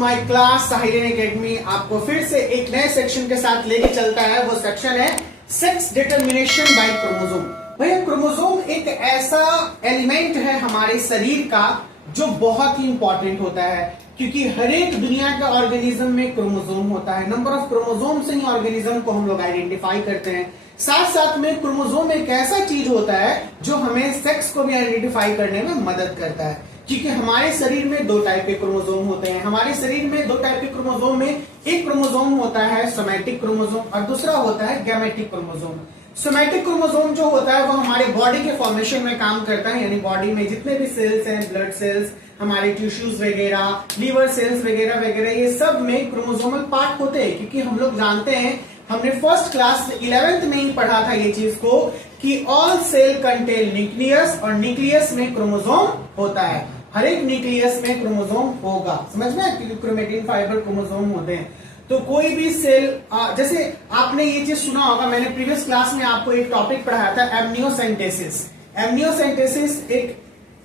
My class साहिलिन academy आपको फिर से एक नए सेक्शन के साथ लेके चलता है। वो सेक्शन है सेक्स डिटर्मिनेशन बाय क्रोमोसोम। भैया क्रोमोसोम एक ऐसा एलिमेंट है हमारे शरीर का जो बहुत ही इंपॉर्टेंट होता है, क्योंकि हर एक दुनिया के ऑर्गेनिज्म में क्रोमोसोम होता है। नंबर ऑफ क्रोमोसोम से ही ऑर्गेनिज्म को हम लोग आइडेंटिफाई करते हैं। साथ साथ में क्रोमोसोम एक ऐसा चीज होता है जो हमें सेक्स को भी आइडेंटिफाई करने में मदद करता है, क्योंकि हमारे शरीर में दो टाइप के क्रोमोसोम होते हैं। हमारे शरीर में दो टाइप के क्रोमोसोम में एक क्रोमोसोम होता है सोमैटिक क्रोमोसोम और दूसरा होता है गैमेटिक क्रोमोसोम। सोमैटिक क्रोमोसोम जो होता है वो हमारे बॉडी के फॉर्मेशन में काम करता है, यानी बॉडी में जितने भी सेल्स हैं, ब्लड सेल्स, हमारे टिश्यूज वगैरह, लीवर सेल्स वगैरह वगैरह, ये सब में क्रोमोसोमल पार्ट होते हैं। क्योंकि हम लोग जानते हैं, हमने फर्स्ट क्लास 11th में ही पढ़ा था ये चीज को कि ऑल सेल कंटेन न्यूक्लियस और न्यूक्लियस में क्रोमोसोम होता है। हर एक न्यूक्लियस में क्रोमोसोम होगा, समझ में, क्योंकि क्रोमेटिन फाइबर क्रोमोसोम होते हैं। तो कोई भी सेल, जैसे आपने ये चीज सुना होगा, मैंने प्रीवियस क्लास में आपको एक टॉपिक पढ़ाया था एमनियोसेंटेसिस। एमनियोसेंटेसिस एक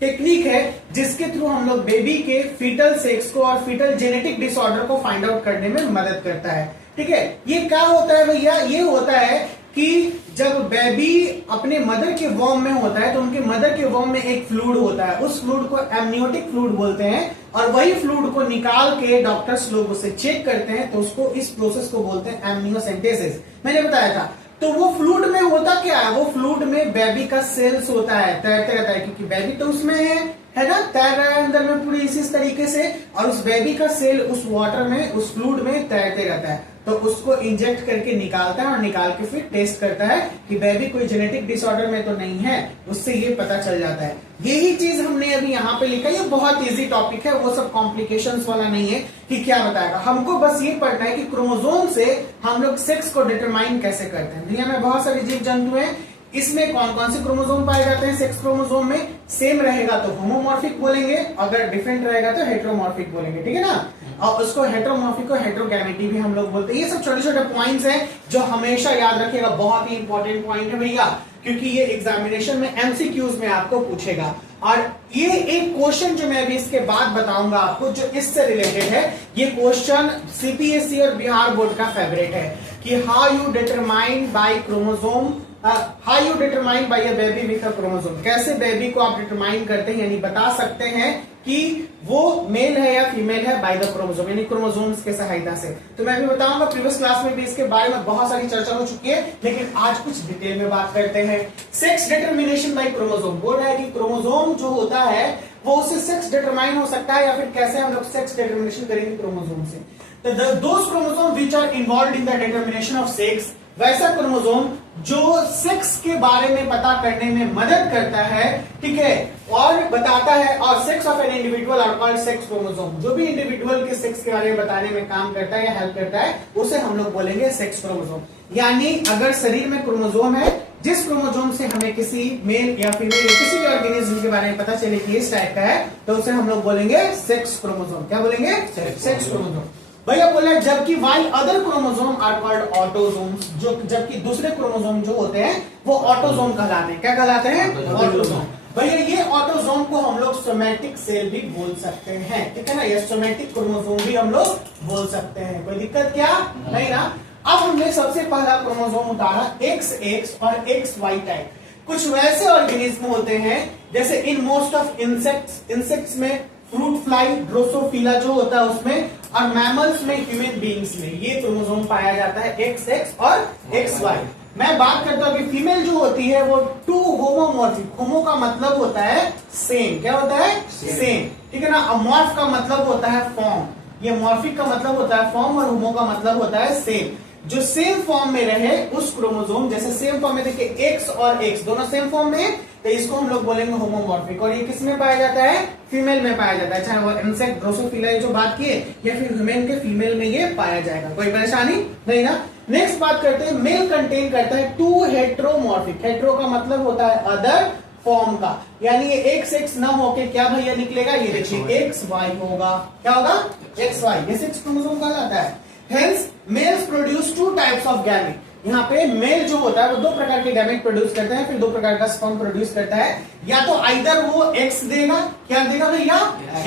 टेक्निक है जिसके थ्रू हम लोग बेबी के फीटल सेक्स को और फीटल जेनेटिक डिसऑर्डर को फाइंड आउट करने में मदद करता है। ठीक है, ये क्या होता है भैया? ये होता है कि जब बेबी अपने मदर के वॉर्म में होता है तो उनके मदर के वॉर्म में एक फ्लूइड होता है, उस फ्लूइड को एमनियोटिक फ्लूइड बोलते हैं, और वही फ्लूइड को निकाल के डॉक्टर्स लोग उसे चेक करते हैं, तो उसको इस प्रोसेस को बोलते हैं एमनियोसेंटेसिस। मैंने बताया था। तो वो फ्लूइड में होता क्या है? वो फ्लूइड में बेबी का सेल्स होता है, तैरते रहता है, क्योंकि बेबी तो उसमें है ना, तैर रहा है अंदर में पूरी इसी तरीके से, और उस बेबी का सेल उस वाटर में, उस फ्लूइड में तैरते रहता है। तो उसको इंजेक्ट करके निकालता है और निकाल के फिर टेस्ट करता है कि बेबी कोई जेनेटिक डिसऑर्डर में तो नहीं है, उससे ये पता चल जाता है। यही चीज हमने अभी यहाँ पे लिखा है। ये बहुत इजी टॉपिक है, वो सब कॉम्प्लिकेशंस वाला नहीं है कि क्या बताएगा। हमको बस ये पढ़ना है कि क्रोमोसोम से हम लोग सेक्स को डिटरमाइन कैसे करते हैं। दुनिया में बहुत सारे जीव जंतु हैं, इसमें कौन कौन से क्रोमोसोम पाए जाते हैं सेक्स क्रोमोसोम में? सेम रहेगा तो होमोमॉर्फिक बोलेंगे, अगर डिफरेंट रहेगा तो हेटेरोमॉर्फिक बोलेंगे, ठीक है ना। और उसको हेटेरोमॉर्फिक को हेटेरोगैमेटी भी हम लोग बोलते हैं। ये सब छोटे छोटे पॉइंट्स हैं जो हमेशा याद रखिएगा, बहुत ही इंपॉर्टेंट पॉइंट है भैया, क्योंकि ये एग्जामिनेशन में एमसीक्यूज में आपको पूछेगा। और ये एक क्वेश्चन जो मैं अभी इसके बाद बताऊंगा आपको, जो इससे रिलेटेड है, ये क्वेश्चन सीपीएससी और बिहार बोर्ड का फेवरेट है कि how you determine by chromosome, how you determine by a baby with a chromosome. कैसे बेबी को आप डिटरमाइन करते हैं, यानी बता सकते हैं कि वो मेल है या फीमेल है बाय द क्रोमोसोम, यानी क्रोमोसोम्स के सहायता से। तो मैं भी बताऊंगा, प्रीवियस क्लास में भी इसके बारे में बहुत सारी चर्चा हो चुकी है, लेकिन आज कुछ डिटेल में बात करते हैं। सेक्स डिटरमिनेशन बाय क्रोमोसोम बोल रहा है कि क्रोमोसोम जो होता है वो उससे सेक्स डिटरमाइन हो सकता है, या फिर कैसे हम लोग सेक्स डिटरमिनेशन करेंगे क्रोमोसोम से। तो those chromosome which are involve in the determination of sex, वैसा क्रोमोसोम जो सेक्स के बारे में पता करने में मदद करता है, ठीक है, और बताता है। और sex of an individual are called sex chromosome. जो भी इंडिविजुअल के सेक्स के बारे में बताने में काम करता है या हेल्प करता है, उसे हम लोग बोलेंगे सेक्स क्रोमोसोम। यानी अगर शरीर में क्रोमोसोम है, जिस क्रोमोसोम से हमें किसी मेल या फीमेल या किसी भी ऑर्गेनिज्म के बारे में पता चले कि इस टाइप का है, तो उसे हम लोग बोलेंगे सेक्स क्रोमोसोम। क्या बोलेंगे? Sex chromosome. भैया बोला जबकि while other chromosome are called autosomes, जो जबकि दूसरे क्रोमोसोम जो होते हैं वो ऑटोसोम कहलाते हैं। क्या कहलाते हैं? ऑटोसोम। भैया ये ऑटोसोम को हम लोग सोमैटिक सेल भी बोल सकते हैं, ठीक है ना, ये सोमैटिक क्रोमोसोम भी हम लोग बोल सकते हैं। कोई दिक्कत क्या? नहीं ना। अब हमने सबसे पहला क्रोमोसोम उतारा XX और XY टाइप। कुछ वैसे ऑर्गेनिज्म होते हैं जैसे इन मोस्ट ऑफ इंसेक्ट्स में फ्रूट फ्लाई, ड्रोसोफिला जो होता है उसमें, और मैमल्स में, ह्यूमन बीइंग्स में ये क्रोमोसोम पाया जाता है XX और XY। मैं बात करता हूं कि फीमेल जो होती है वो टू होमोमॉर्फिक। होमो का मतलब होता है सेम। क्या होता है? सेम, ठीक है ना। मॉर्फ का मतलब होता है फॉर्म। ये मॉर्फिक का मतलब होता है फॉर्म और होमो का मतलब होता है सेम। जो सेम फॉर्म में रहे उस क्रोमोसोम, जैसे सेम फॉर्म में देखिए X और X दोनों सेम फॉर्म में, तो इसको हम लोग बोलेंगे होमोमॉर्फिक। और ये किस में पाया जाता है? फीमेल में पाया जाता है, चाहे वो इंसेक्ट ड्रोसोफिला जो बात किए, या फिर ह्यूमन के फीमेल में ये पाया जाएगा। कोई परेशानी नहीं ना। नेक्स्ट बात करते हैं, मेल कंटेन करता है टू हेट्रोमॉर्फिक। हेट्रो का मतलब होता है अदर फॉर्म का, यानी ये XX ना होके क्या भैया निकलेगा? ये देखिए XY होगा। क्या होगा? XY। ये सेक्स क्रोमोसोम कहलाता है। Hence males produce two types of gamete. यहाँ पे मेल जो होता है वो दो प्रकार के गैमेट प्रोड्यूस करता है, फिर दो प्रकार का स्पर्म प्रोड्यूस करता है। या तो आइदर वो एक्स देगा, क्या देगा भैया?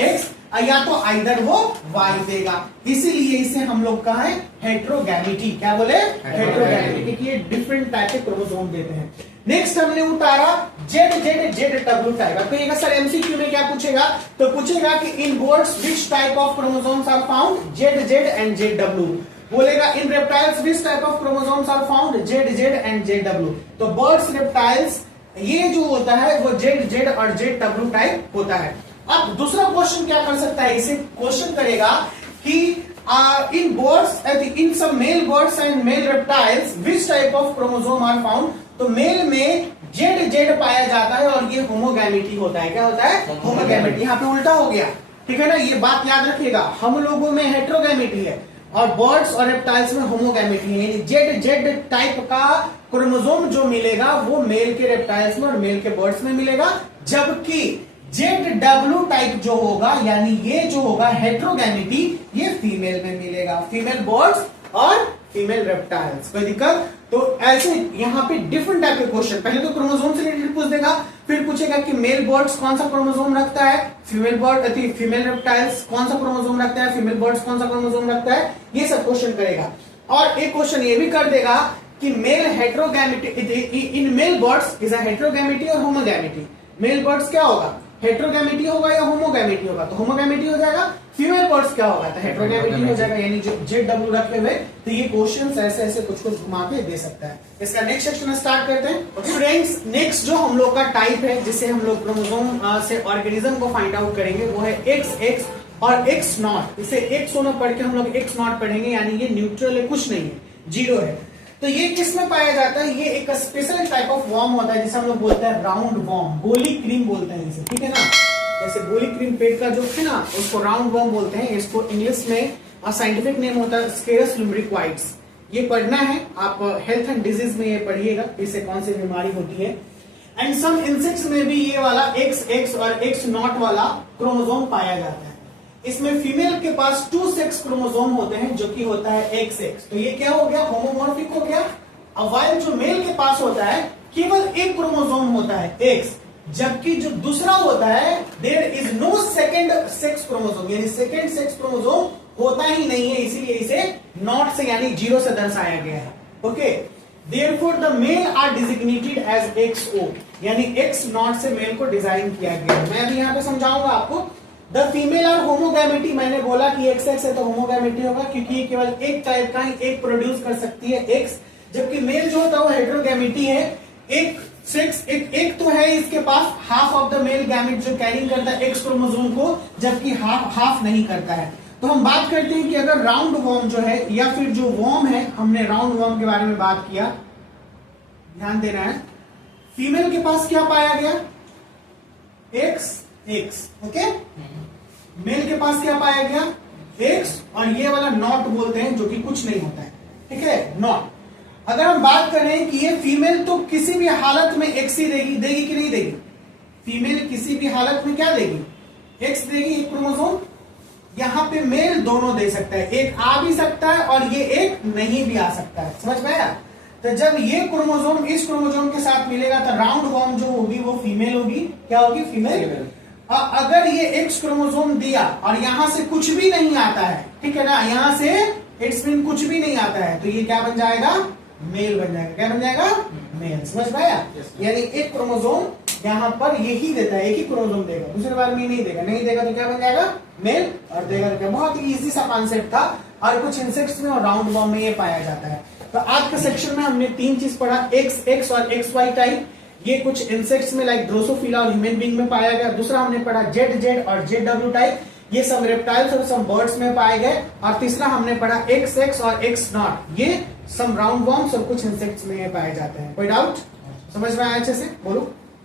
एक्स, या तो आइदर वो वाई देगा, इसीलिए इसे हम लोग कहा है हेट्रोगैमिटी। क्या बोले? हेट्रोगैमिटी, क्योंकि ये डिफरेंट टाइप के क्रोमोसोम देते हैं। नेक्स्ट हमने उतारा Z Z Z W type. अब कहिएगा सर एमसीक्यू में क्या पूछेगा, तो पूछेगा कि in birds which type of chromosomes are found, Z Z and Z W. बोलेगा in reptiles which type of chromosomes are found, Z Z and Z W. तो बर्ड्स रेप्टाइल्स ये जो होता है वो जेड जेड और जेड डब्ल्यू टाइप होता है। अब दूसरा क्वेश्चन क्या कर सकता है, इसे क्वेश्चन करेगा कि in birds, in some male birds and male reptiles which type of chromosome are found. तो मेल में जेड जेड पाया जाता है और ये होमोगैमिटी होता है। क्या होता है? होमोगैमिटी। यहाँ पे उल्टा हो गया, ठीक है ना, ये बात याद रखिएगा। हम लोगों में हेट्रोगैमिटी है और बर्ड्स और रेप्टाइल्स में होमोगैमिटी है, यानी जेड जेड टाइप का क्रोमोसोम जो मिलेगा वो मेल के रेप्टाइल्स में और मेल के बर्ड्स में मिलेगा, जबकि जेड डब्ल्यू टाइप जो होगा यानी ये जो होगा हेट्रोगैमिटी, ये फीमेल में मिलेगा, फीमेल बर्ड्स और फीमेल रेप्टाइल्स। कोई दिक्कत? तो ऐसे यहाँ पे डिफरेंट टाइप के क्वेश्चन, पहले तो क्रोमोसोम से रिलेटेड पूछ देगा, फिर पूछेगा कि मेल बर्ड्स कौन सा क्रोमोसोम रखता है, फीमेल रेप्टाइल्स कौन सा क्रोमोसोम रखता है, फीमेल बर्ड्स कौन सा क्रोमोसोम रखता है, ये सब क्वेश्चन करेगा। और एक क्वेश्चन ये भी कर देगा कि male heterogamety in male birds is a heterogamety और होमोगैमिटी। मेल बर्ड्स क्या होगा, हेट्रोगैमिटी होगा या होमोगैमिटी होगा, तो होमोगैमिटी हो जाएगा। फीमेल बर्ड्स क्या होगा, तो हेट्रोगैमिटी हो जाएगा, यानी जो जेड डब्ल्यू रखे हुए। तो ये क्वेश्चंस ऐसे ऐसे कुछ कुछ घुमा के दे सकता है। इसका नेक्स्ट सेक्शन स्टार्ट करते हैं फ्रेंड्स। नेक्स्ट जो हम लोग का टाइप है जिसे हम लोग क्रोमोसोम से ऑर्गेनिज्म को फाइंड आउट करेंगे वो है एक्स एक्स और एक्स नॉट। इसे एक्स होना पढ़ के हम लोग एक्स नॉट पढ़ेंगे, यानी ये न्यूट्रल है, कुछ नहीं है, जीरो है। तो ये किस में पाया जाता है, ये एक स्पेशल टाइप ऑफ वॉर्म होता है जिसे हम लोग बोलते हैं राउंड वॉर्म, गोली क्रीम बोलते हैं इसे, ठीक है ना। जैसे गोली क्रीम पेट का जो है ना उसको राउंड वॉर्म बोलते हैं। इसको इंग्लिश में साइंटिफिक नेम होता है स्केरस लुम्ब्रिक्वाइड्स। ये पढ़ना है आप, हेल्थ एंड डिजीज में ये पढ़िएगा, इससे कौन सी बीमारी होती है। एंड सम इंसेक्ट्स में भी ये वाला एक्स एक्स और एक्स नॉट वाला क्रोमोसोम पाया जाता है। इसमें फीमेल के पास 2 सेक्स क्रोमोसोम होते हैं जो कि होता है एक्स एक्स, तो ये क्या हो गया, होमोमॉर्फिक हो गया। अब वाइल जो मेल के पास होता है केवल एक क्रोमोसोम होता है एक्स, जबकि जो दूसरा होता है there is no second sex chromosome, यानी सेकंड सेक्स क्रोमोसोम होता ही नहीं है, इसीलिए इसे नॉट से यानी जीरो से दर्शाया गया है। Okay, therefore the male are designated as XO, यानी एक्स नॉट से मेल को डिजाइन किया गया है। मैं अभी यहाँ पे समझाऊंगा आपको। द फीमेल आर होमोगैमिटी, मैंने बोला कि एक्स एक्स है तो होमोगैमिटी होगा क्योंकि ये केवल एक टाइप का ही एक प्रोड्यूस कर सकती है एक्स, जबकि मेल जो होता है वो हेट्रोगैमिटी है, एक सेक्स एक तो है इसके पास half of the male gamete जो कैरी करता है एक्स क्रोमोसोम को, जबकि हाफ नहीं करता है। तो हम बात करते हैं कि अगर राउंड वॉर्म जो है या फिर जो वॉर्म है, हमने राउंड वॉर्म के बारे में बात किया, ध्यान देना है। फीमेल के पास क्या पाया गया, एक्स एक्स, ओके। मेल के पास क्या पाया गया, एक्स, और ये वाला नॉट बोलते हैं जो कि कुछ नहीं होता है, ठीक है, नॉट। अगर हम बात कर रहे हैं कि ये फीमेल तो किसी भी हालत में एक्स ही देगी कि नहीं देगी, फीमेल किसी भी हालत में क्या देगी, एक्स देगी, एक क्रोमोसोम। यहां पे मेल दोनों दे सकता है, एक आ भी सकता है और ये एक नहीं भी आ सकता है, समझ में आया। तो जब ये क्रोमोसोम इस क्रोमोसोम के साथ मिलेगा तो राउंड वॉर्म जो होगी वो फीमेल होगी, क्या होगी, फीमेल। अगर ये एक्स क्रोमोसोम दिया और यहां से कुछ भी नहीं आता है, ठीक है ना, यहां से एक्स में कुछ भी नहीं आता है, तो ये क्या बन जाएगा, मेल बन जाएगा। क्या बन जाएगा, मेल। समझ पाया। यानी एक क्रोमोसोम यहाँ पर यही देता है, एक ही क्रोमोसोम देगा, दूसरे बार में नहीं देगा, नहीं देगा तो क्या बन जाएगा, मेल, और देगा तो क्या। बहुत ही इजी सा कॉन्सेप्ट था और कुछ इंसेक्ट्स में और राउंड वॉर्म में ये पाया जाता है। तो आज के सेक्शन में हमने 3 चीज पढ़ा, एक्स एक्स और XY टाइप। ये कुछ इंसेक्ट्स में लाइक ड्रोसोफिला और ह्यूमन बीइंग में पाया गया। दूसरा हमने पढ़ा जेड जेड और JW टाइप, ये सब रेप्टाइल्स और सब बर्ड्स में पाए गए। और तीसरा हमने पढ़ा एक्स एक्स और एक्स नॉट, ये सम राउंड वॉर्म्स और कुछ इंसेक्ट्स में पाए जाते हैं। कोई डाउट, समझ में आया अच्छे से, बोलो।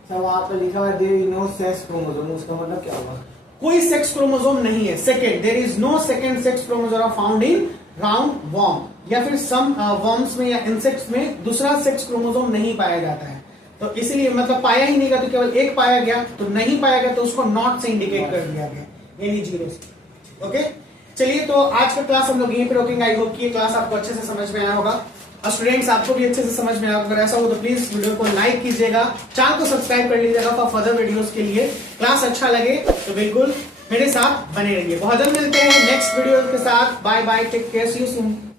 सर वहां पर लिखा हुआ there is no sex chromosome, उसका मतलब क्या होगा, कोई सेक्स क्रोमोसोम नहीं है, second, there is no second sex chromosome found in round worm, या फिर सम वॉर्म्स में या इंसेक्ट्स में दूसरा सेक्स क्रोमोसोम नहीं पाया जाता है। तो इसलिए मतलब पाया ही नहीं गया तो केवल एक पाया गया, तो नहीं पाया गया तो उसको नॉट से इंडिकेट कर दिया गया, यानी जीरो से। ओके, चलिए तो आज का क्लास हम लोग यहीं पे रोकेंगे। आई होप कि ये क्लास आपको अच्छे से समझ में आया होगा और स्टूडेंट्स आपको भी अच्छे से समझ में आया। अगर ऐसा हो तो प्लीज वीडियो को लाइक कीजिएगा, चैनल को सब्सक्राइब कर लीजिएगा फॉर फर्दर वीडियोस के लिए। क्लास अच्छा लगे तो बिल्कुल मेरे साथ बने रहिए। बहुत जल्द मिलते हैं नेक्स्ट वीडियो के साथ। Bye bye, take care, see you soon.